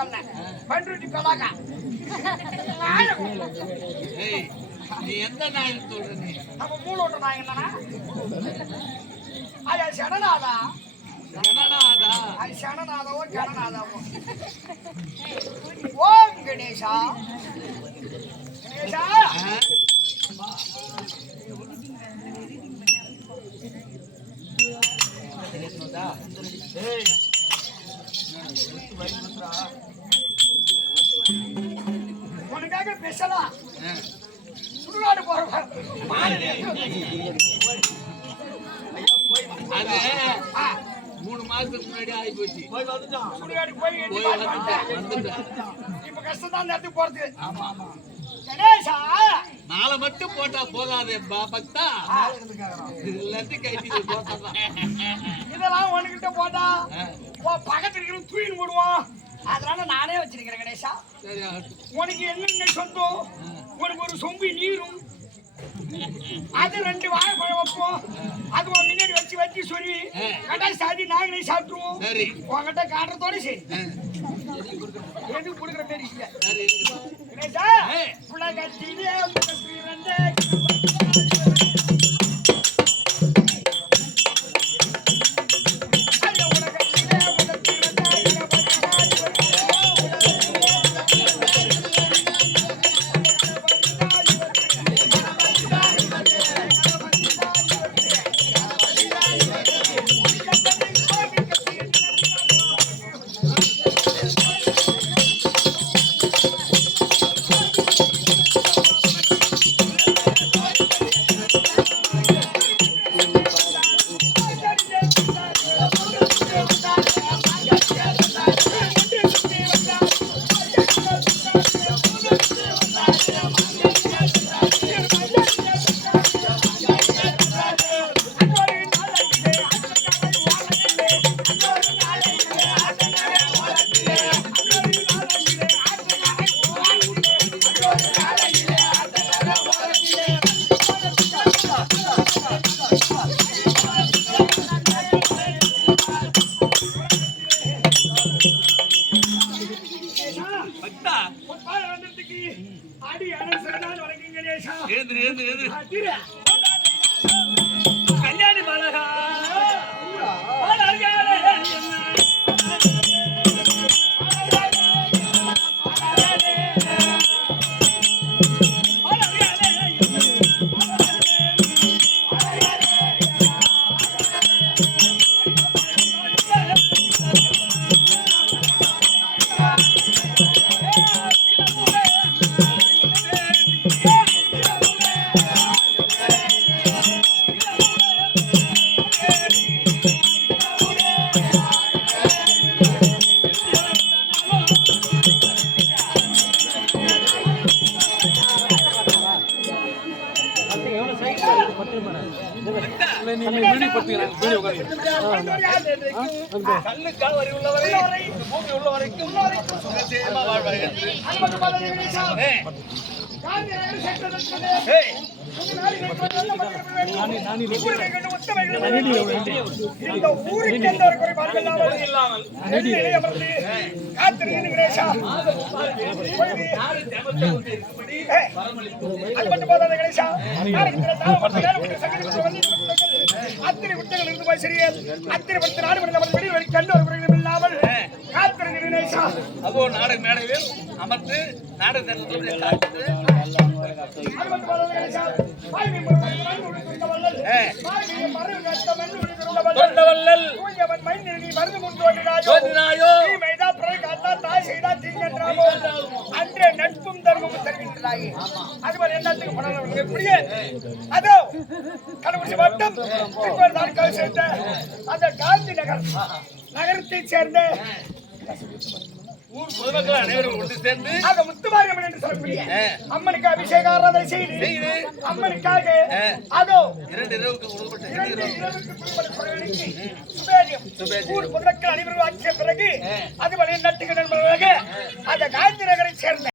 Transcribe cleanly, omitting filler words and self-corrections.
வந்தேன். பண்ருட்டி கலாக்கா. நீ எந்த நாய் சொல்ற? நீ நம்ம மூளை ஓட்டுற நாய் என்னன்னா? ஐயா சனநாதா. ஜனநாதா. அது சனநாதாவோ ஜனநாதாவோ. ஓம் கணேசா. கணேசா. உனக்காக ஸ்பெஷலா சுடுகாடு போற அது 3 மாசத்துக்கு முன்னாடி ஆகி போச்சு. சுடுகாடு போய் இப்ப கஷ்டம் தான் நேரத்துக்கு போறது. ஆமா கணேசா நாளை மட்டும் போட்டா போதாதே பக்தா, எல்லாத்தையும் கைட்டு போட்டா இதெல்லாம் உனக்கிட்ட போட்டா பக்கத்துல இருக்கிற தூயின் போடுவோம். அதனால நானே வச்சிருக்கிறேன் கணேசா. உனக்கு என்னென்ன சொந்தம்? உனக்கு ஒரு சொம்பு நீரும், அது 2 வாழைப்பழம் வைப்போம். அது முன்னாடி வச்சு சொல்லி கடாய் சாதி நாங்களே சாப்பிட்டுருவோம். உங்ககிட்ட காட்டுறதோட சரி. எது கொடுக்குற மாதிரி இல்ல கணேசா. உலகத்திலே கல்யாணி மலகா அத்தனை விட்டங்கள் இருந்து போய் சரியே அத்தனை பத்து நாடு கண்டு ஒரு குறைகளும் இல்லாமல் காத்திருங்க கணேசா. அப்போ நாடக மேடையில் அமர்ந்து நாடக அன்றே நட்பும் தர்மமும் தெரிவிக்கிறாய். அதுபோல என்னத்துக்கு பணம் அதோ கள்ளக்குறிச்சி மாவட்டம் நாட்கள் சேர்ந்த அந்த காந்தி நகர் நகரத்தை சேர்ந்த ஊர் பொதுமக்கள் அனைவரும் ஒன்று சேர்ந்து ஆக முத்துமாரியம்மன் என்று சொல்லக்கூடிய அம்மனுக்கு அபிஷேக ஆராதனை செய்து அம்மனுக்காக அதோ 2 இரவுக்கு ஊர் பொதுமக்கள் அனைவரும் ஆட்சிய பிறகு அதுபோல நட்டுக்கு நண்பர்களாக அந்த காந்தி நகரை சேர்ந்த